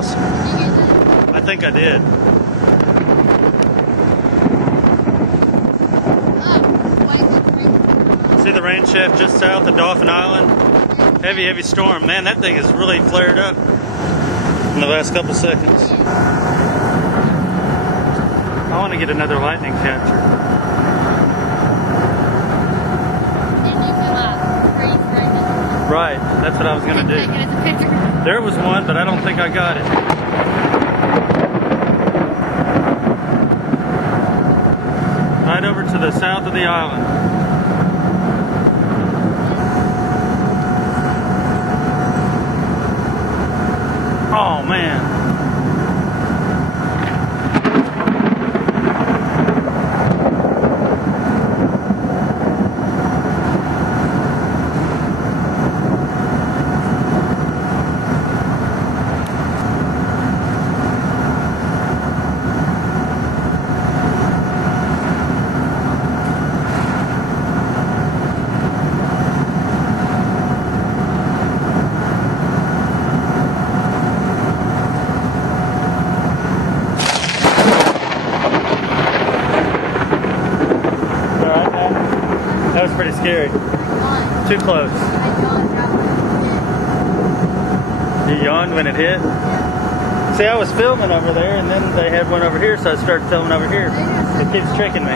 awesome. I think I did. See the rain shaft just south of Dauphin Island? Heavy storm. Man, that thing has really flared up in the last couple seconds. I want to get another lightning catcher. Right, that's what I was going to do. There was one, but I don't think I got it. Right over to the south of the island. Oh man. That was pretty scary. Too close. You yawned when it hit? See, I was filming over there and then they had one over here, so I started filming over here. It keeps tricking me.